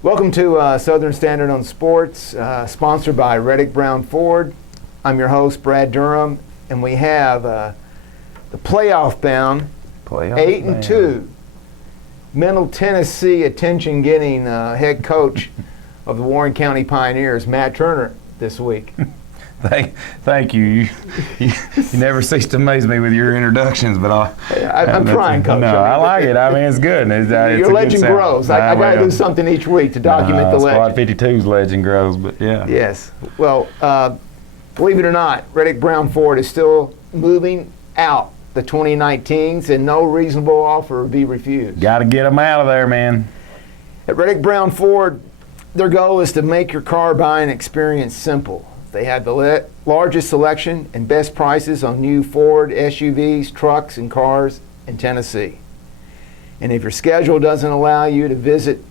Welcome to Southern Standard on Sports, sponsored by Reddick Brown Ford. I'm your host, Brad Durham, and we have the playoff-bound, 8-2, Middle Tennessee attention-getting head coach of the Warren County Pioneers, Matt Turner, this week. Thank you. You never cease to amaze me with your introductions, but I'm trying, Coach. No, I like it. I mean, it's good. Your legend grows. I got to do something each week to document the legend. Squad 52's legend grows, but yeah. Yes. Well, believe it or not, Reddick Brown Ford is still moving out the 2019s, and no reasonable offer will be refused. Got to get them out of there, man. At Reddick Brown Ford, their goal is to make your car buying experience simple. They have the largest selection and best prices on new Ford SUVs, trucks, and cars in Tennessee. And if your schedule doesn't allow you to visit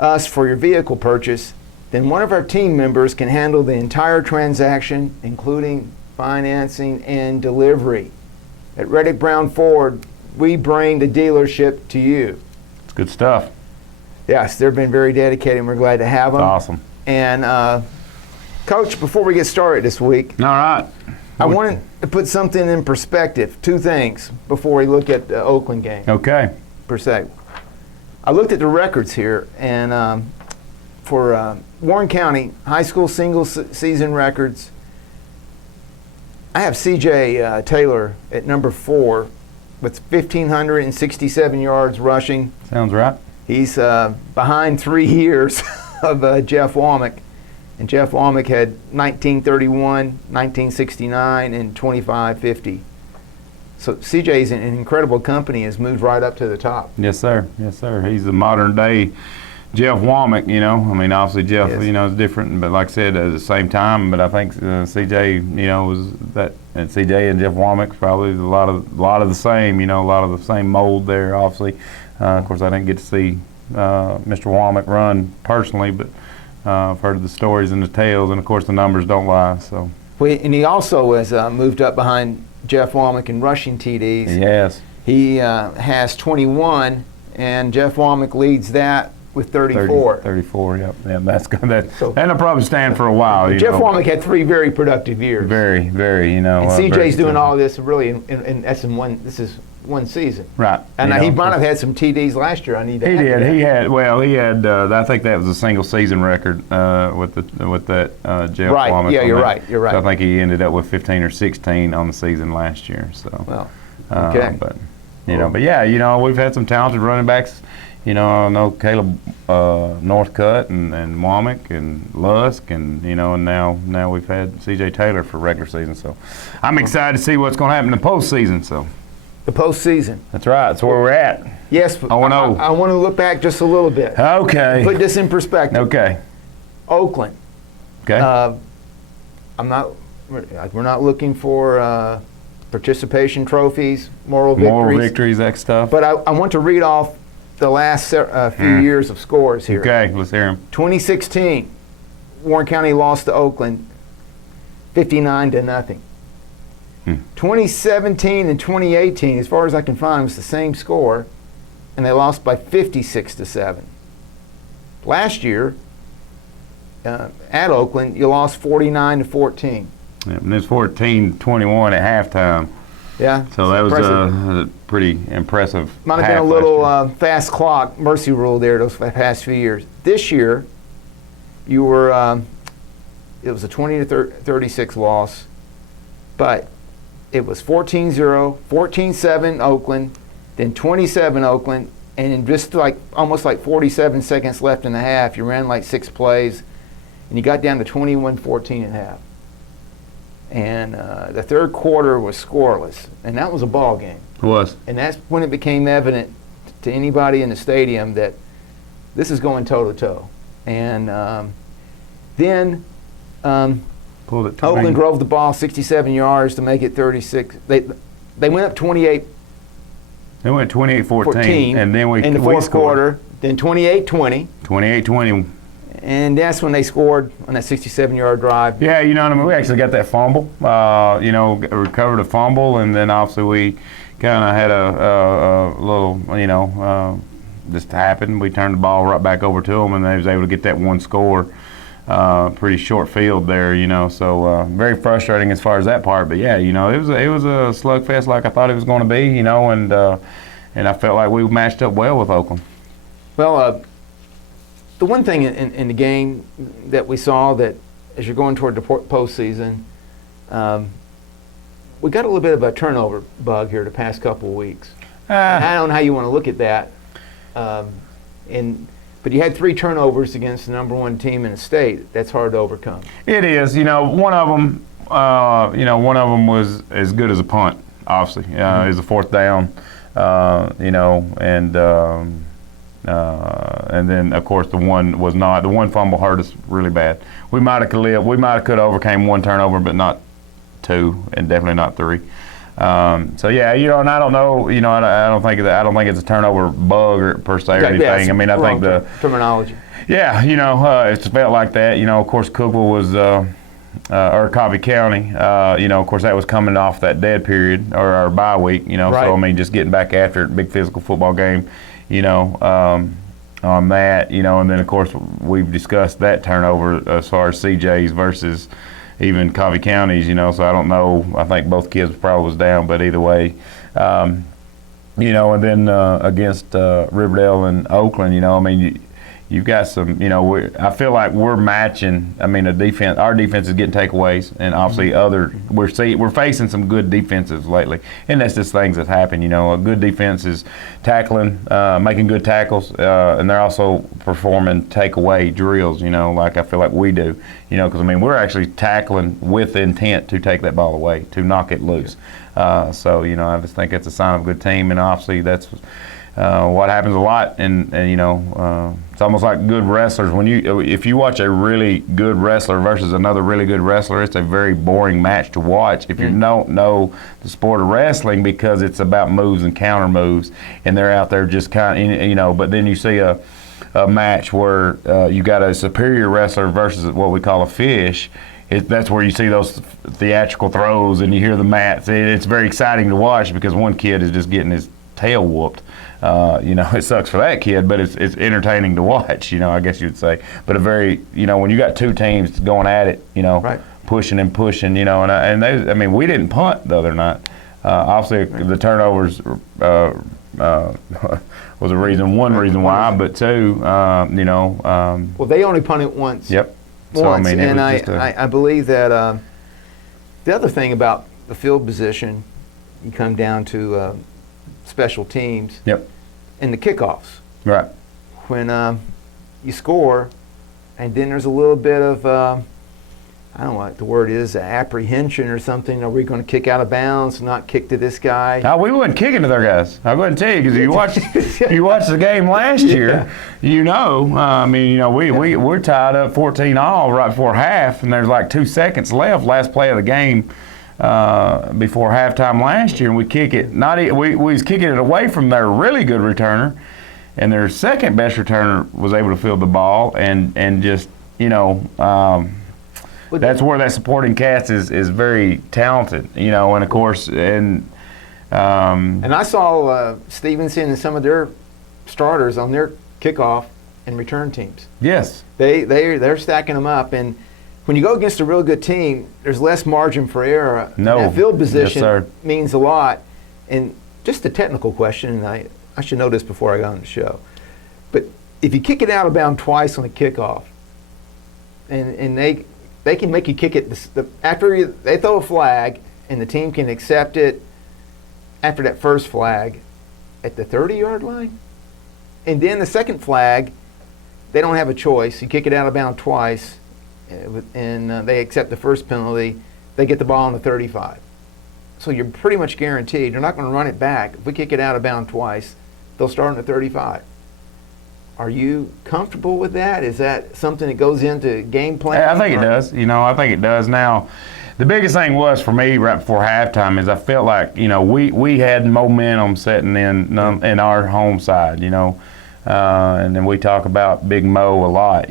us for your vehicle purchase, then one of our team members can handle the entire transaction, including financing and delivery. At Reddick Brown Ford, we bring the dealership to you. It's good stuff. Yes, they've been very dedicated, and we're glad to have them. It's awesome. And Coach, before we get started this week, all right, I wanted to put something in perspective. Two things before we look at the Oakland game. Okay. Per se. I looked at the records here, and for Warren County high school single season records, I have C.J. Taylor at number 4 with 1,567 yards rushing. Sounds right. He's behind 3 years of Jeff Womack. And Jeff Womack had 1931, 1969, and 2550. So CJ's an incredible company, has moved right up to the top. Yes, sir. Yes, sir. He's a modern day Jeff Womack, you know. I mean, obviously Jeff, yes, you know, is different, but like I said, at the same time, but I think CJ, you know, was that, and CJ and Jeff Womack probably a lot of the same, you know, a lot of the same mold there, obviously. Of course, I didn't get to see Mr. Womack run personally, but I've heard the stories and the tales, and of course the numbers don't lie. So. Well, and he also has moved up behind Jeff Womack in rushing TDs. Yes. He has 21, and Jeff Womack leads that with 34. 34, yep. Yeah, that's good. And I'll probably stand for a while. Jeff Womack had 3 very productive years. Very, very, you know. And CJ's doing all this really, this is one season. Right. And he might have had some TDs last year. He had. I think that was a single season record with that Jeff Womack. Right. Yeah, you're right. You're right. So I think he ended up with 15 or 16 on the season last year. So. Well. Okay. But yeah, you know, we've had some talented running backs. You know, I know Caleb Northcutt and Womack and Lusk, and you know, and now we've had C.J. Taylor for regular season. So I'm excited to see what's going to happen in the postseason. So. The postseason. That's right. That's where we're at. Yes. 0-0. I want to look back just a little bit. Okay. Put this in perspective. Okay. Oakland. Okay. We're not looking for participation trophies, moral victories, that stuff. But I want to read off the last few years of scores here. Okay, let's hear them. 2016, Warren County lost to Oakland 59-0. 2017 and 2018, as far as I can find, was the same score, and they lost by 56-7. Last year, at Oakland, you lost 49-14. Yeah, and it's 14-21 at halftime. Yeah. So that was a pretty impressive. Might have been a little fast clock, mercy rule there those past few years. This year, you were it was a 20-36 loss, but it was 14-0, 14-7 Oakland, then 27 Oakland, and in just almost 47 seconds left in the half, you ran 6 plays, and you got down to 21-14 at half. And the third quarter was scoreless, and that was a ball game. It was. And that's when it became evident to anybody in the stadium that this is going toe-to-toe. And then Oakland drove the ball 67 yards to make it 36. They went up 28. They went 28-14, and then in the fourth quarter. Then 28-20. 28-20. And that's when they scored on that 67-yard drive. Yeah, you know what I mean? We actually got that fumble, recovered a fumble, and then obviously we kind of had a little, just happened. We turned the ball right back over to them, and they was able to get that one score. Pretty short field there, so very frustrating as far as that part. But yeah, it was a slugfest like I thought it was going to be, and I felt like we matched up well with Oakland. Well, the one thing in the game that we saw that as you're going toward the postseason, we got a little bit of a turnover bug here the past couple of weeks. I don't know how you want to look at that. But you had 3 turnovers against the number 1 team in the state. That's hard to overcome. It is. One of them, was as good as a punt. Obviously, it was a 4th down. And then of course the one was not. The one fumble hurt us really bad. We might have could have overcame 1 turnover, but not 2, and definitely not 3. So yeah, and I don't know, I don't think it's a turnover bug or per se or anything. I mean, I think the terminology. Yeah, it's felt like that. Of course, Cookeville was or Coffee County. Of course, that was coming off that dead period or our bye week. Right. So I mean, just getting back after it, big physical football game. On that, and then of course we've discussed that turnover as far as CJ's versus even Coffee County's, so I don't know. I think both kids probably was down, but either way, and then against Riverdale and Oakland, I mean, you've got some, I feel like we're matching. I mean, our defense is getting takeaways, and obviously we're facing some good defenses lately, and that's just things that happen. A good defense is tackling, making good tackles, and they're also performing takeaway drills. Like I feel like we do. Because I mean, we're actually tackling with intent to take that ball away, to knock it loose. So I just think it's a sign of a good team, and obviously that's what happens a lot, and it's almost like good wrestlers. If you watch a really good wrestler versus another really good wrestler, it's a very boring match to watch if you don't know the sport of wrestling, because it's about moves and counter moves, and they're out there just kind of, But then you see a match where you got a superior wrestler versus what we call a fish. That's where you see those theatrical throws and you hear the mats. It's very exciting to watch because one kid is just getting his tail whooped. It sucks for that kid, but it's entertaining to watch, I guess you'd say. But a very, when you got 2 teams going at it, right. pushing and pushing, we didn't punt the other night. Obviously, the turnovers was one reason why, but 2, well, they only punted once. Yep. Once, so, and I believe that the other thing about the field position, you come down to special teams. Yep. And the kickoffs. Right. When you score, and then there's a little bit of, I don't know what the word is, apprehension or something. Are we going to kick out of bounds, not kick to this guy? No, we wasn't kicking to their guys. I'll go ahead and tell you, because you watched the game last year, we're tied up 14-all right before half, and there's like 2 seconds left, last play of the game before halftime last year, and we kick it. We was kicking it away from their really good returner, and their second best returner was able to field the ball, and just that's where that supporting cast is very talented, and of course, and I saw Stevenson and some of their starters on their kickoff and return teams. Yes, they're stacking them up, and when you go against a real good team, there's less margin for error. No, that field position yes, means a lot. And just a technical question, and I should know this before I got on the show, but if you kick it out of bounds twice on a kickoff, and they can make you kick it after they throw a flag, and the team can accept it after that first flag at the 30-yard line, and then the second flag, they don't have a choice. You kick it out of bounds twice, and they accept the first penalty, they get the ball on the 35. So you're pretty much guaranteed they're not going to run it back. If we kick it out of bounds twice, they'll start on the 35. Are you comfortable with that? Is that something that goes into game plan? I think it does. I think it does. Now, the biggest thing was for me right before halftime is I felt like, we had momentum setting in our home side, and then we talk about Big Mo a lot,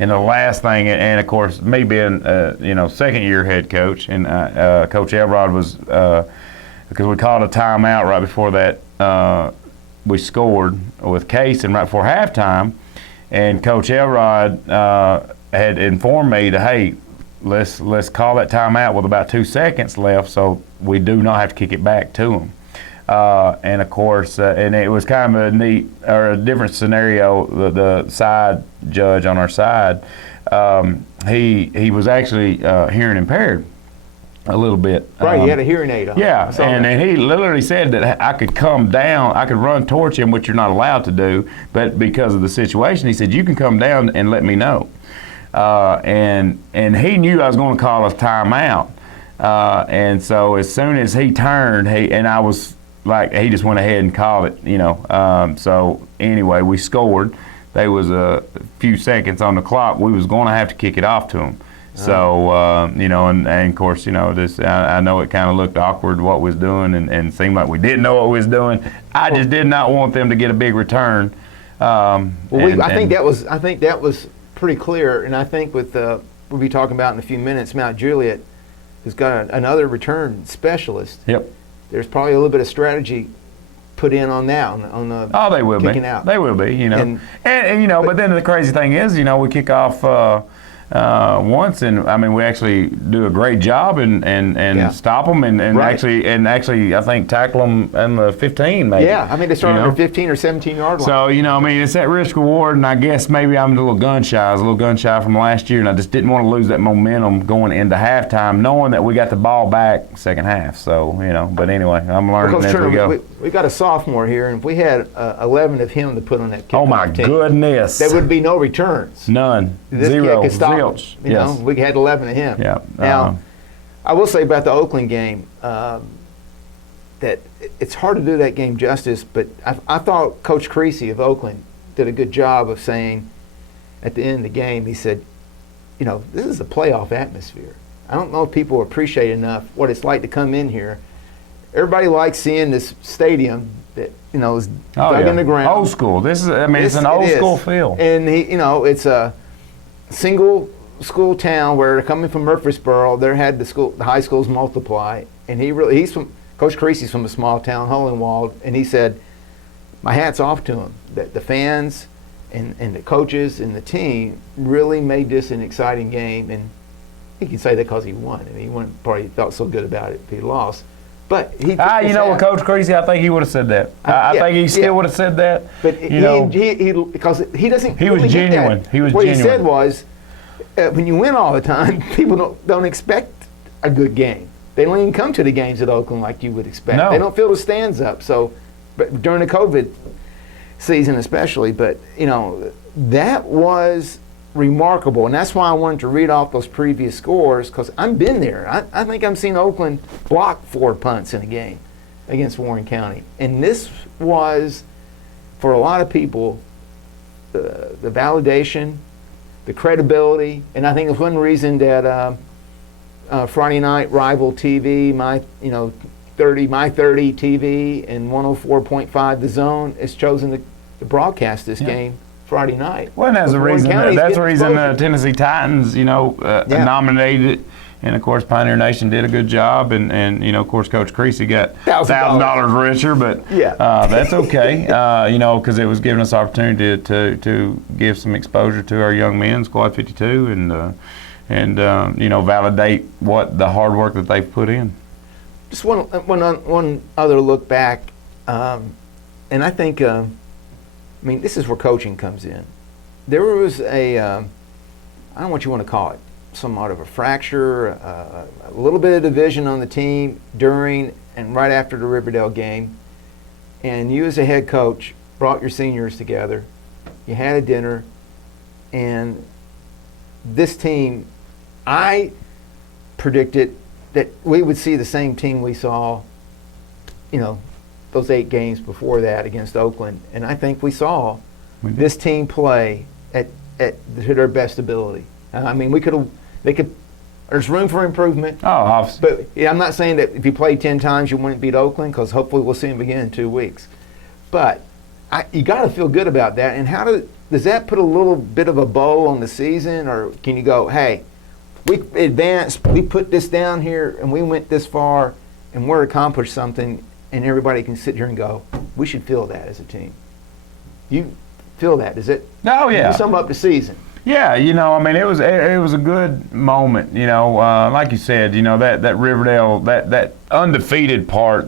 and the last thing, and of course, me being, second-year head coach, and Coach Elrod was, because we called a timeout right before that we scored with Case, and right before halftime, and Coach Elrod had informed me that, hey, let's call that timeout with about 2 seconds left, so we do not have to kick it back to them. And of course, and it was kind of a neat or a different scenario. The side judge on our side, he was actually hearing impaired a little bit. Right, he had a hearing aid on. Yeah, and he literally said that I could come down, I could run towards him, which you're not allowed to do, but because of the situation, he said, you can come down and let me know. And he knew I was going to call a timeout. And so as soon as he turned, and I was like, he just went ahead and called it, you know. So anyway, we scored. There was a few seconds on the clock. We was going to have to kick it off to him. So, you know, and of course, you know, this I know it kind of looked awkward what we was doing and seemed like we didn't know what we was doing. I just did not want them to get a big return. I think that was pretty clear, and I think with we'll be talking about in a few minutes, Mount Juliet, who's got another return specialist. Yep. There's probably a little bit of strategy put in on that, on the they will kicking be. out. They will be, you know. And you know, but then the crazy thing is, you know, we kick off once, and I mean, we actually do a great job and stop them and Right. actually I think tackle them in the 15 maybe. Yeah, I mean, they start you on know? their 15 or 17 yard line. So, you know, I mean, it's that risk reward, and I guess maybe I'm a little gun shy. I was a little gun shy from last year, and I just didn't want to lose that momentum going into halftime, knowing that we got the ball back second half. So, you know, but anyway, I'm learning as we go. We got a sophomore here, and if we had 11 of him to put on that kickoff Oh my team, goodness! there would be no returns. None. This Zero. kid could stop him. Zilch. You Yes. know, we had 11 of him. Yeah. Now, I will say about the Oakland game that it's hard to do that game justice, but I thought Coach Creasy of Oakland did a good job of saying at the end of the game, he said, you know, this is a playoff atmosphere. I don't know if people appreciate enough what it's like to come in here. Everybody likes seeing this stadium that, you know, is dug in the ground. Old school. This is, I mean, it's an old school feel. And he, you know, it's a single school town where they're coming from Murfreesboro. They had the high schools multiply, and he's from Coach Creasy's from a small town, Hohenwald, and he said, my hat's off to him. That the fans and the coaches and the team really made this an exciting game, and he can say that because he won. I mean, he wouldn't probably felt so good about it if he lost. But he, you know, with Coach Creasy, I think he would have said that. I think he still would have said that. But he because he doesn't. He was really get genuine. that. He was what genuine. He said was, when you win all the time, people don't expect a good game. They don't even come to the games at Oakland like you would expect. No. They don't fill the stands up. So, but during the COVID season especially, but you know, that was remarkable, and that's why I wanted to read off those previous scores, because I've been there. I think I've seen Oakland block 4 punts in a game against Warren County, and this was, for a lot of people, the validation, the credibility, and I think it's one reason that Friday Night Rival TV, my 30 TV, and 104.5 The Zone is chosen to broadcast this game Friday night. Well, that's the reason. That's the reason the Tennessee Titans, nominated it, and of course Pioneer Nation did a good job, and of course Coach Creasy got $1,000 richer, but that's okay, because it was giving us opportunity to give some exposure to our young men, Squad 52, and validate what the hard work that they've put in. Just one other look back, and I think. This is where coaching comes in. There was I don't know what you want to call it, somewhat of a fracture, a little bit of division on the team during and right after the Riverdale game. And you as a head coach brought your seniors together. You had a dinner. And this team, I predicted that we would see the same team we saw, those 8 games before that against Oakland, and I think we saw this team play to their best ability. There's room for improvement. But I'm not saying that if you play 10 times you wouldn't beat Oakland, because hopefully we'll see them again in 2 weeks. But you got to feel good about that. And does that put a little bit of a bow on the season, or can you go, hey, we advanced, we put this down here, and we went this far, and we're accomplished something? and everybody can sit here and go, we should feel that as a team. You feel that? Does it? Oh yeah. You sum up the season. Yeah, I mean, it was a good moment, like you said, that Riverdale, that undefeated part,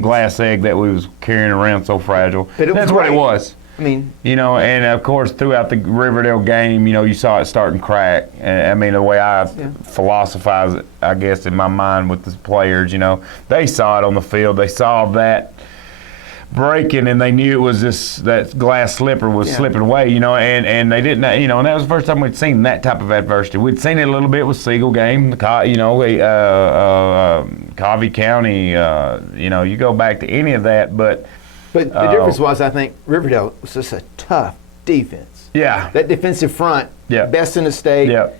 glass egg that we was carrying around so fragile. But That's what it great. was. I mean, And of course, throughout the Riverdale game, you saw it starting to crack. And I mean, the way I philosophize it, I guess, in my mind with the players, they saw it on the field. They saw that breaking, and they knew it was that glass slipper was slipping away, and they didn't, and that was the first time we'd seen that type of adversity. We'd seen it a little bit with Siegel game, Covey County, you go back to any of that, but the difference was, I think, Riverdale was just a tough defense. Yeah. That defensive front, best in the state. Yeah.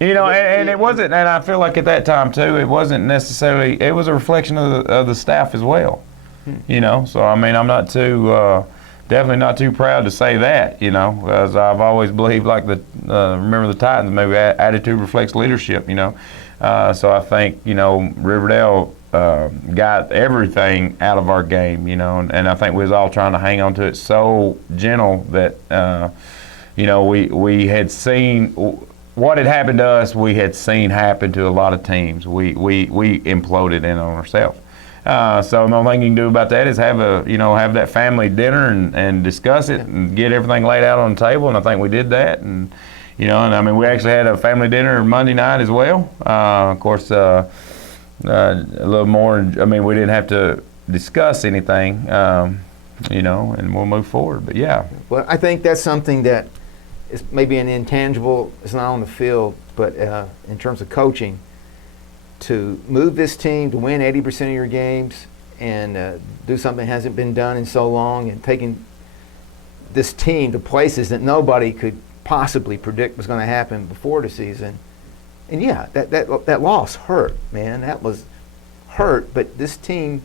And it wasn't, and I feel like at that time, too, it wasn't necessarily, it was a reflection of the staff as well. So I mean, I'm not definitely not too proud to say that, as I've always believed, like remember the Titans, maybe attitude reflects leadership, So I think, Riverdale got everything out of our game, and I think we was all trying to hang on to it so gentle that, we had seen what had happened to us, we had seen happen to a lot of teams. We imploded in on ourselves. So the only thing you can do about that is have that family dinner and discuss it and get everything laid out on the table. And I think we did that. And I mean, we actually had a family dinner Monday night as well. Of course, a little more. I mean, we didn't have to discuss anything. And we'll move forward. But yeah. Well, I think that's something that is maybe an intangible. It's not on the field, but in terms of coaching. To move this team to win 80% of your games and do something that hasn't been done in so long, and taking this team to places that nobody could possibly predict was going to happen before the season. And yeah, that loss hurt, man. That was hurt. But this team,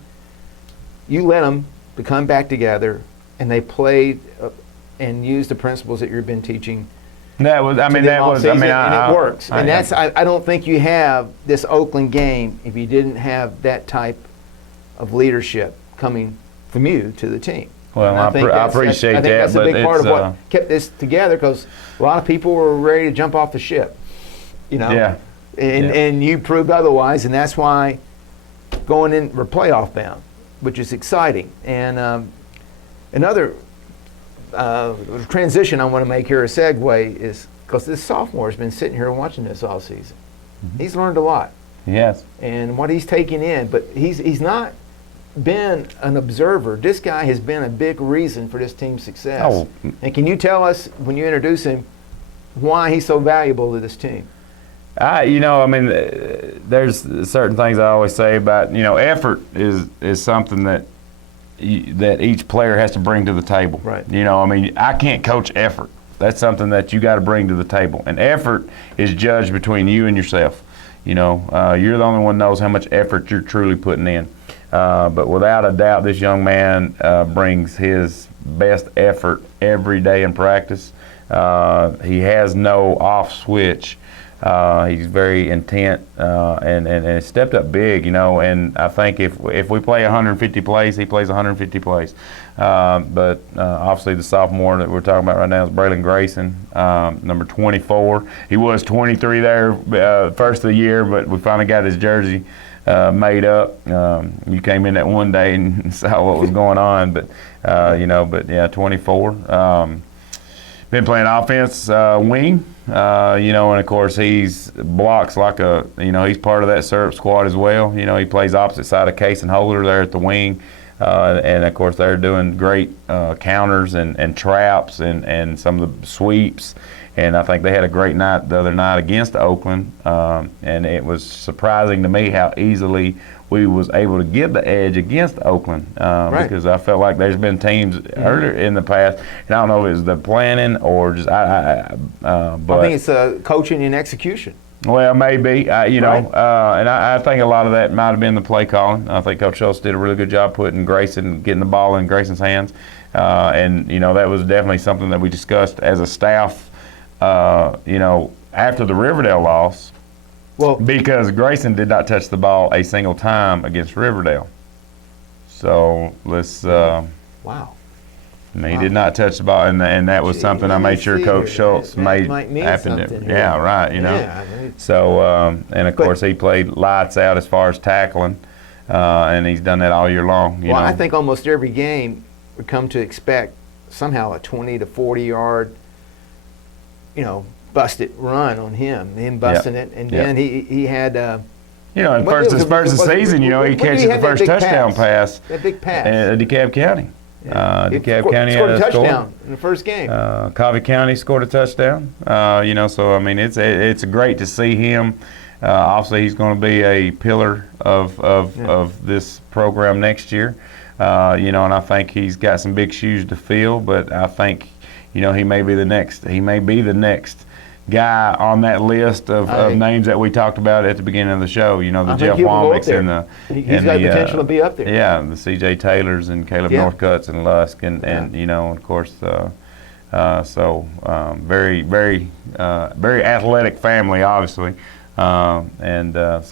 you let them to come back together, and they played and used the principles that you've been teaching. And it works. And that's, I don't think you have this Oakland game if you didn't have that type of leadership coming from you to the team. Well, I appreciate that. I think that's a big part of what kept this together, because a lot of people were ready to jump off the ship, Yeah. And you proved otherwise, and that's why going in, we're playoff bound, which is exciting. And another transition I want to make here, a segue, is because this sophomore has been sitting here watching this all season. Mm-hmm. He's learned a lot. Yes. And what he's taking in, but he's not been an observer. This guy has been a big reason for this team's success. Oh. And can you tell us, when you introduce him, why he's so valuable to this team? There's certain things I always say about, effort is something that each player has to bring to the table. Right. I can't coach effort. That's something that you got to bring to the table. And effort is judged between you and yourself. You're the only one who knows how much effort you're truly putting in. But without a doubt, this young man brings his best effort every day in practice. He has no off switch. He's very intent and stepped up big, and I think if we play 150 plays, he plays 150 plays. But obviously the sophomore that we're talking about right now is Braylon Grayson, number 24. He was 23 there first of the year, but we finally got his jersey made up. You came in that one day and saw what was going on, but 24. Been playing offense wing. And of course he's blocks like he's part of that syrup squad as well. He plays opposite side of Case and Holder there at the wing. And of course they're doing great counters and traps and some of the sweeps. And I think they had a great night the other night against Oakland. And it was surprising to me how easily we was able to get the edge against Oakland, because I felt like there's been teams earlier in the past, and I don't know if it's the planning or just but I think it's coaching and execution. Well, maybe, and I think a lot of that might have been the play calling. I think Coach Schultz did a really good job getting the ball in Grayson's hands, and that was definitely something that we discussed as a staff, after the Riverdale loss. Well, because Grayson did not touch the ball a single time against Riverdale. So let's. Wow. He did not touch the ball, and that was Gee, something I let me made sure see Coach here. Schultz That made might mean happen. something here. Yeah, right. You know. Yeah, I mean, So and of But- course he played lights out as far as tackling, and he's done that all year long. You well, know. I think almost every game we come to expect somehow a 20 to 40 yard, busted run on him busting it, and Yep. then he had. You know, at What first was the first of the was- season, when he did he catches the have that first big touchdown pass That big pass. at DeKalb County. He DeKalb County scored had a a score. touchdown in the first game. Coffee County scored a touchdown. So I mean, it's great to see him. Obviously, he's going to be a pillar of this program next year. And I think he's got some big shoes to fill. But I think, he may be the next guy on that list of names that we talked about at the beginning of the show. The I think Jeff he'll go up Womacks there. and the He's got the potential to be up there. Yeah, the C.J. Taylors and Caleb Yeah. Northcutts and Lusk and of course. Very, very, very athletic family, obviously, so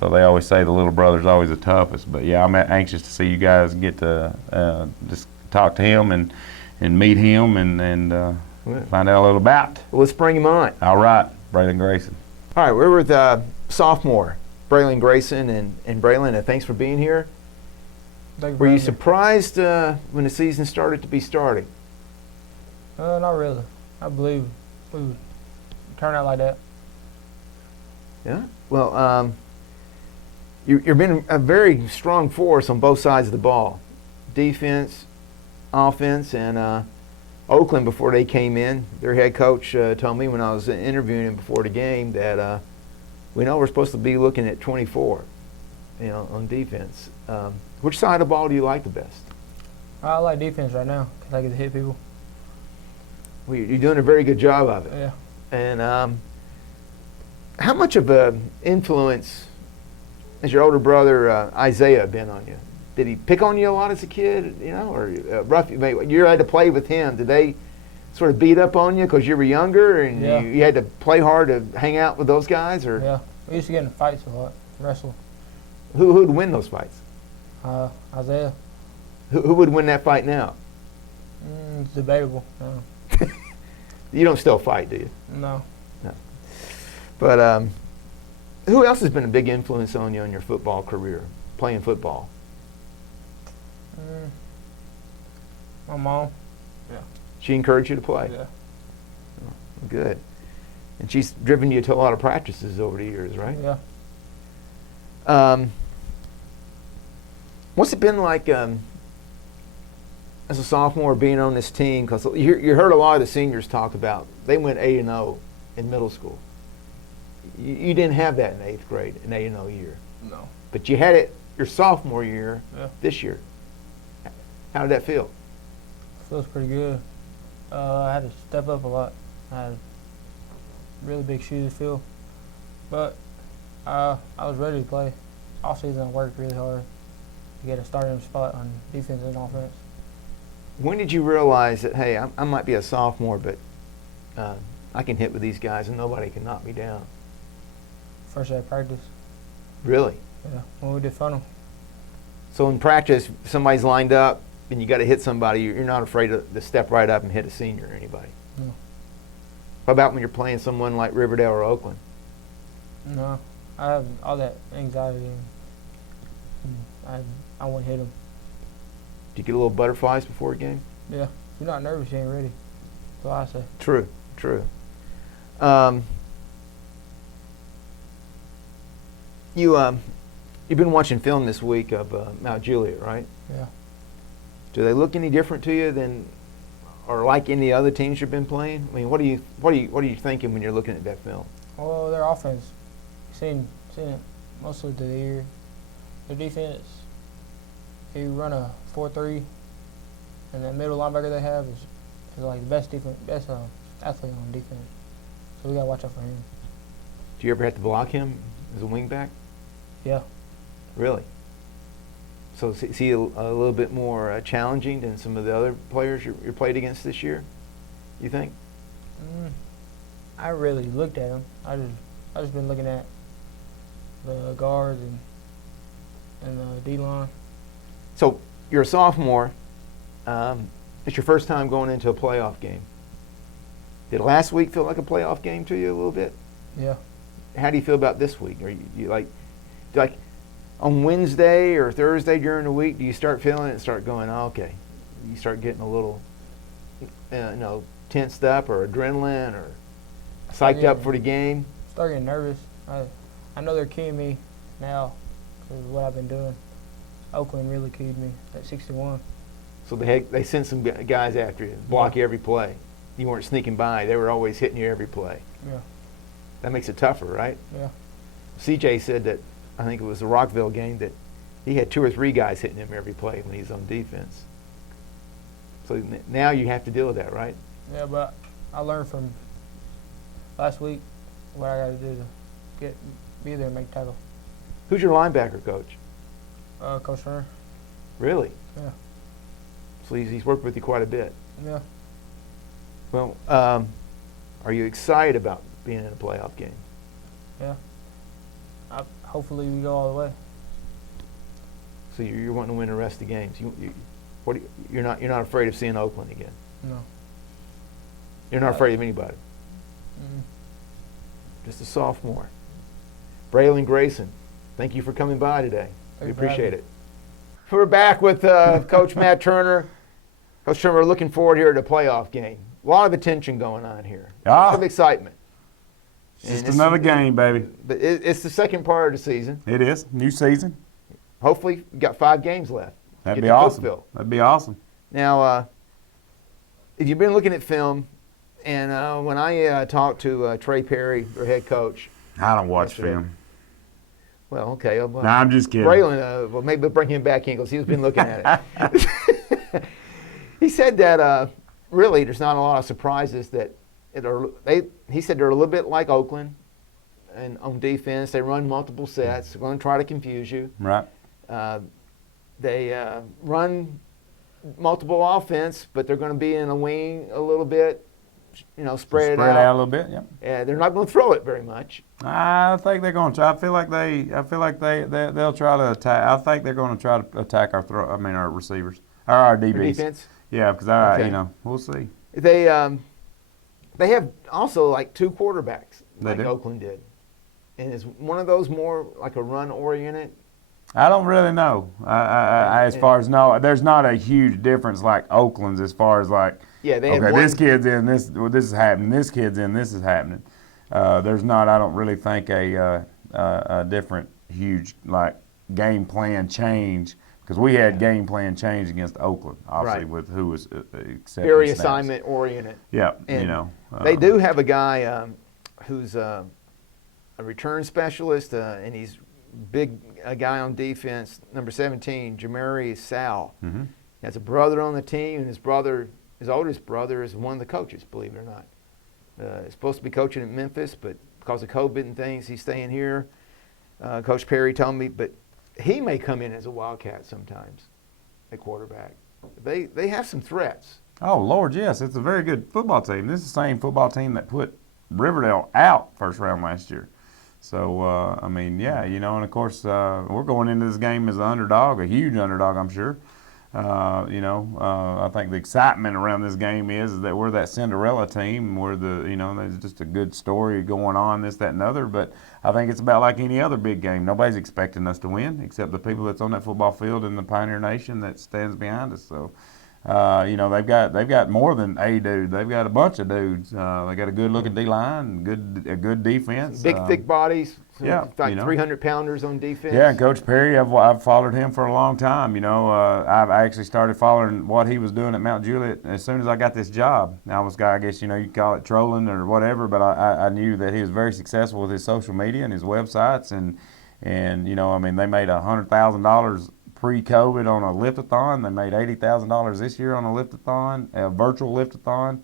they always say the little brother's always the toughest. But yeah, I'm anxious to see you guys get to just talk to him and meet him and find out a little about. Well, let's bring him on. All right, Braylon Grayson. All right, we're with sophomore Braylon Grayson, and Braylon, thanks for being here. Were you surprised when the season started to be starting? Not really. I believe we would turn out like that. Yeah. Well, you've been a very strong force on both sides of the ball, defense, offense, and Oakland, before they came in, their head coach told me when I was interviewing him before the game that we know we're supposed to be looking at 24, on defense. Which side of the ball do you like the best? I like defense right now because I get to hit people. Well, you're doing a very good job of it. Yeah. And how much of an influence has your older brother Isaiah been on you? Did he pick on you a lot as a kid, or rough? You had to play with him. Did they sort of beat up on you because you were younger and Yeah. you had to play hard to hang out with those guys? Or Yeah. We used to get in fights a lot, wrestle. who'd win those fights? Isaiah. Who would win that fight now? It's debatable. You don't still fight, do you? No. But who else has been a big influence on you in your football career, playing football? My mom. She encouraged you to play? Yeah. Good. And she's driven you to a lot of practices over the years, right? Yeah. What's it been like as a sophomore being on this team? Because you heard a lot of the seniors talk about they went 8-0 in middle school. You didn't have that in 8th grade, an 8-0 year. No. But you had it your sophomore year, this year. How did that feel? Feels pretty good. I had to step up a lot. I had really big shoes to fill. But I was ready to play. Off season I worked really hard to get a starting spot on defense and offense. When did you realize that, hey, I might be a sophomore, but I can hit with these guys and nobody can knock me down? First day of practice. Really? Yeah. When we did funnel. So in practice, if somebody's lined up and you got to hit somebody, you're not afraid to step right up and hit a senior or anybody? No. How about when you're playing someone like Riverdale or Oakland? No. I have all that anxiety and I wouldn't hit them. Do you get a little butterflies before a game? Yeah. If you're not nervous, you ain't ready. That's what I say. True. You've been watching film this week of Mount Juliet, right? Yeah. Do they look any different to you than, or like any other teams you've been playing? I mean, what are you thinking when you're looking at that film? Well, their offense, seen it mostly through the year. Their defense, you run a 4-3, and that middle linebacker they have is like the best athlete on defense. So we gotta watch out for him. Do you ever have to block him as a wingback? Yeah. Really? So is he a little bit more challenging than some of the other players you're played against this year, you think? I really looked at him. I just been looking at the guards and the D line. So you're a sophomore. It's your first time going into a playoff game. Did last week feel like a playoff game to you a little bit? Yeah. How do you feel about this week? Are you like on Wednesday or Thursday during the week? Do you start feeling it and start going, oh, okay? You start getting a little, tensed up or adrenaline or psyched up for the game. Start getting nervous. I know they're keying me now because of what I've been doing. Oakland really keyed me at 61. So they sent some guys after you, block you every play. You weren't sneaking by. They were always hitting you every play. Yeah. That makes it tougher, right? Yeah. CJ said that, I think it was the Rockville game, that he had 2 or 3 guys hitting him every play when he was on defense. So now you have to deal with that, right? Yeah, but I learned from last week what I got to do to be there and make tackle. Who's your linebacker coach? Coach Turner. Really? Yeah. So he's worked with you quite a bit. Yeah. Well, are you excited about being in a playoff game? Yeah. Hopefully we go all the way. So you're wanting to win the rest of the games. You're not afraid of seeing Oakland again. No. You're not afraid of anybody. Mm-hmm. Just a sophomore. Braylon Grayson, thank you for coming by today. We appreciate it. We're back with Coach Matt Turner. Coach Turner, we're looking forward here to the playoff game. A lot of attention going on here. A lot of excitement. Just another game, baby. But it's the second part of the season. It is. New season. Hopefully, you got 5 games left. That'd Get be to awesome. Cookeville. That'd be awesome. Now, if you've been looking at film, and when I talked to Trey Perry, their head coach. I don't watch yesterday. film. Well, okay. No, I'm just kidding. Braylon, well, maybe we'll bring him back in because he's been looking at it. He said that really there's not a lot of surprises that he said they're a little bit like Oakland, and on defense they run multiple sets. They're going to try to confuse you. Right. They run multiple offense, but they're going to be in a wing a little bit, spread it out out a little bit. Yeah. They're not going to throw it very much. I think they're going to try. I feel like they'll try to attack. I think they're going to try to attack our receivers, or our DBs. For defense. Yeah, because Okay. We'll see. They have also like 2 quarterbacks like do? Oakland did, and is one of those more like a run oriented? I don't really know. As far as there's not a huge difference like Oakland's as far as like. Yeah, they had Okay, one. this kid's in this. Well, this is happening. This kid's in. This is happening. There's not. I don't really think a different huge like game plan change because we had game plan change against Oakland, obviously Right. with who was accepting Very snaps. assignment oriented. Yeah, And they do have a guy who's a return specialist, and he's a guy on defense, number 17, Jamari Sal. Mm-hmm. He has a brother on the team, and his oldest brother is one of the coaches, believe it or not. He's supposed to be coaching at Memphis, but because of COVID and things, he's staying here. Coach Perry told me, but he may come in as a Wildcat sometimes at quarterback. They have some threats. Oh, Lord, yes. It's a very good football team. This is the same football team that put Riverdale out first round last year. So, and of course, we're going into this game as an underdog, a huge underdog, I'm sure. I think the excitement around this game is that we're that Cinderella team. There's just a good story going on, this, that, and other. But I think it's about like any other big game. Nobody's expecting us to win except the people that's on that football field in the Pioneer Nation that stands behind us. So, they've got more than a dude. They've got a bunch of dudes. They got a good looking D line, a good defense. Big, thick bodies. Yeah, like 300-pounders on defense. Yeah, and Coach Perry, I've followed him for a long time. I've actually started following what he was doing at Mount Juliet as soon as I got this job. I guess you call it trolling or whatever, but I knew that he was very successful with his social media and his websites, and they made $100,000 pre-COVID on a lift-a-thon. They made $80,000 this year on a lift-a-thon, a virtual lift-a-thon.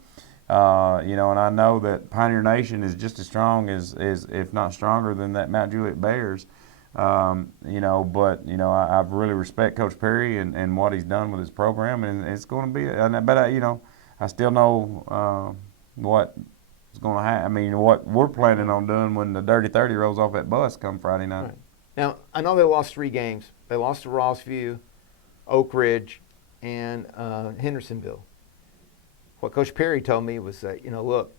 And I know that Pioneer Nation is just as strong as if not stronger than that Mount Juliet Bears. I really respect Coach Perry and what he's done with his program, and it's going to be. I still know what's going to happen. What we're planning on doing when the Dirty 30 rolls off that bus come Friday night. Right. Now, I know they lost 3 games. They lost to Rossview, Oak Ridge, and Hendersonville. What Coach Perry told me was that, look,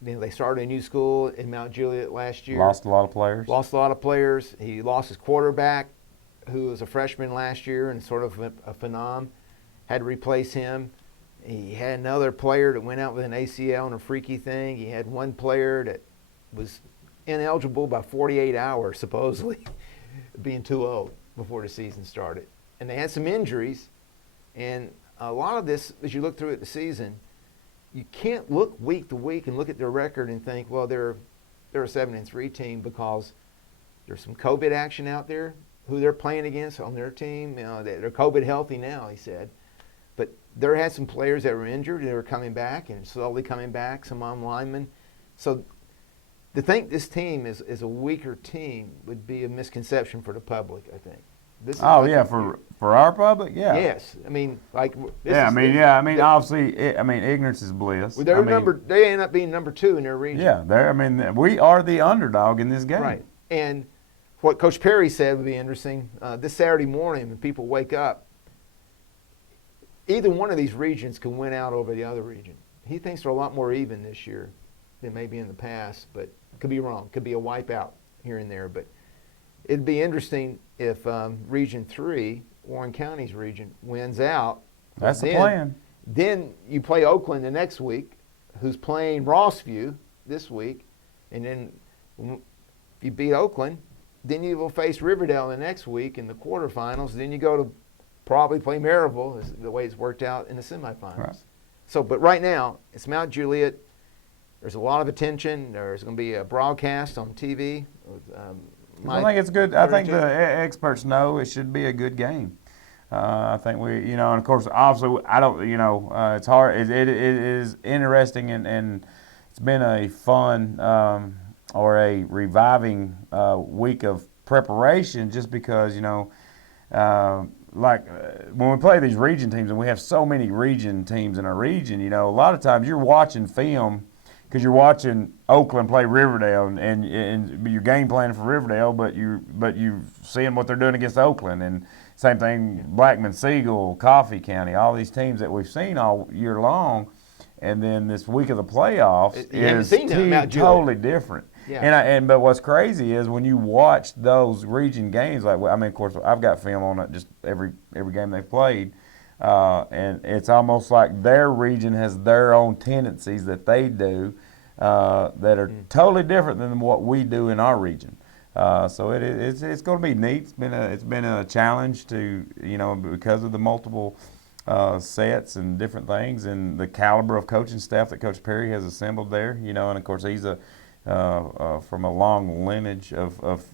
they started a new school in Mount Juliet last year. Lost a lot of players. Lost a lot of players. He lost his quarterback, who was a freshman last year and sort of a phenom. Had to replace him. He had another player that went out with an ACL and a freaky thing. He had one player that was ineligible by 48 hours, supposedly, being too old before the season started. And they had some injuries. And a lot of this, as you look through it the season, you can't look week to week and look at their record and think, well, they're a 7-3 team, because there's some COVID action out there. Who they're playing against on their team, they're COVID healthy now, he said. But there had some players that were injured and they were coming back and slowly coming back, some on linemen. So to think this team is a weaker team would be a misconception for the public, I think. For our public, yeah. Yes, I mean, like. Obviously, ignorance is bliss. They end up being number 2 in their region. Yeah, we are the underdog in this game. Right, and what Coach Perry said would be interesting. This Saturday morning, when people wake up, either one of these regions can win out over the other region. He thinks they're a lot more even this year than maybe in the past, but could be wrong. Could be a wipeout here and there, but it'd be interesting if Region 3, Warren County's region, wins out. That's the plan. Then you play Oakland the next week, who's playing Rossview this week, and then if you beat Oakland, then you will face Riverdale the next week in the quarterfinals. Then you go to probably play Maryville, is the way it's worked out in the semifinals. Right. So, but right now, it's Mount Juliet. There's a lot of attention. There's going to be a broadcast on TV. I think it's good. I think the experts know it should be a good game. I think and of course, obviously, I don't, it's hard. It is interesting, and it's been a fun or a reviving week of preparation, just because, when we play these region teams, and we have so many region teams in our region, a lot of times you're watching film because you're watching Oakland play Riverdale, and you're game planning for Riverdale, but you're seeing what they're doing against Oakland, and same thing, Blackman, Siegel, Coffee County, all these teams that we've seen all year long, and then this week of the playoffs is totally different. Yeah. But what's crazy is when you watch those region games, of course, I've got film on it just every game they've played. And it's almost like their region has their own tendencies that they do that are totally different than what we do in our region. So it's going to be neat. It's been a challenge to, because of the multiple sets and different things, and the caliber of coaching staff that Coach Perry has assembled there. And of course he's from a long lineage of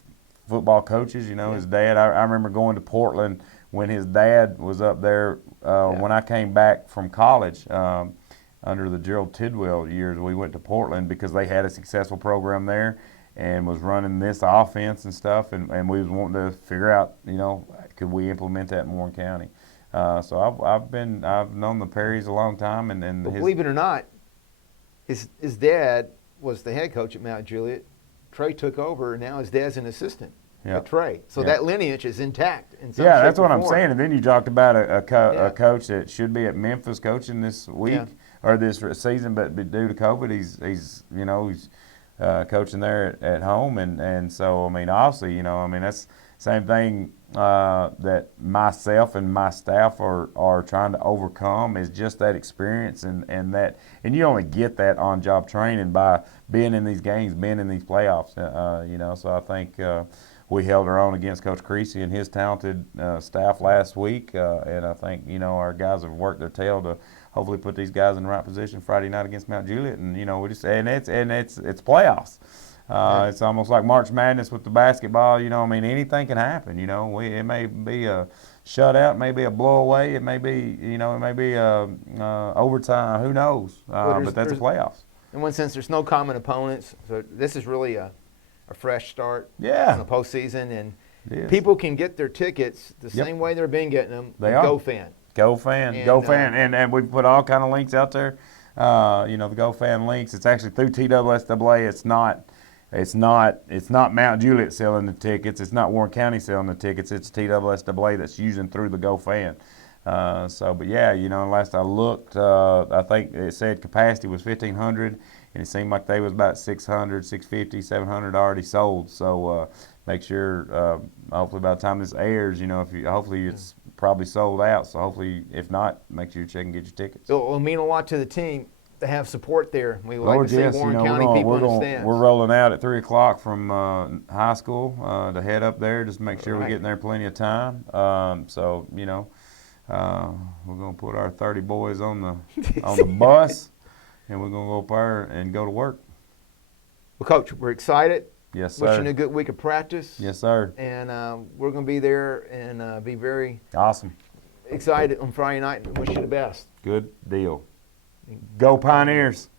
football coaches. His dad. I remember going to Portland when his dad was up there. When I came back from college under the Gerald Tidwell years, we went to Portland because they had a successful program there and was running this offense and stuff, and we was wanting to figure out, could we implement that in Warren County? So I've known the Perrys a long time, and believe it or not, his dad was the head coach at Mount Juliet. Trey took over, and now his dad's an assistant. At Trey. So that lineage is intact in some shape that's what or I'm form. saying. And then you talked about a coach that should be at Memphis coaching this week or this season, but due to COVID, he's coaching there at home, and so obviously, that's the same thing that myself and my staff are trying to overcome, is just that experience and you only get that on job training by being in these games, being in these playoffs. So I think. We held our own against Coach Creasy and his talented staff last week, and I think our guys have worked their tail to hopefully put these guys in the right position Friday night against Mount Juliet, and it's playoffs. It's almost like March Madness with the basketball. Anything can happen. It may be a shutout, it may be a blowaway, it may be overtime. Who knows? But that's the playoffs. In one sense, there's no common opponents, so this is really a fresh start in the postseason, and people can get their tickets the same way they've been getting them. GoFan. GoFan, and we've put all kind of links out there. The GoFan links. It's actually through TSSAA. It's not It's not Mount Juliet selling the tickets. It's not Warren County selling the tickets. It's TSSAA that's using through the GoFan. But yeah, last I looked, I think it said capacity was 1,500, and it seemed like they was about 600, 650, 700 already sold. So make sure, hopefully by the time this airs, hopefully it's probably sold out. So hopefully, if not, make sure you check and get your tickets. It'll mean a lot to the team to have support there. We would Lord, like to yes, see Warren County people in the stands. we're rolling out at 3 o'clock from high school to head up there. Just make sure we're getting there plenty of time. We're gonna put our 30 boys on the bus, and we're gonna go up there and go to work. Well, Coach, we're excited. Yes, sir. Wishing you a good week of practice. Yes, sir. And we're going to be there and be very Awesome. excited on Friday night and wish you the best. Good deal. Go Pioneers.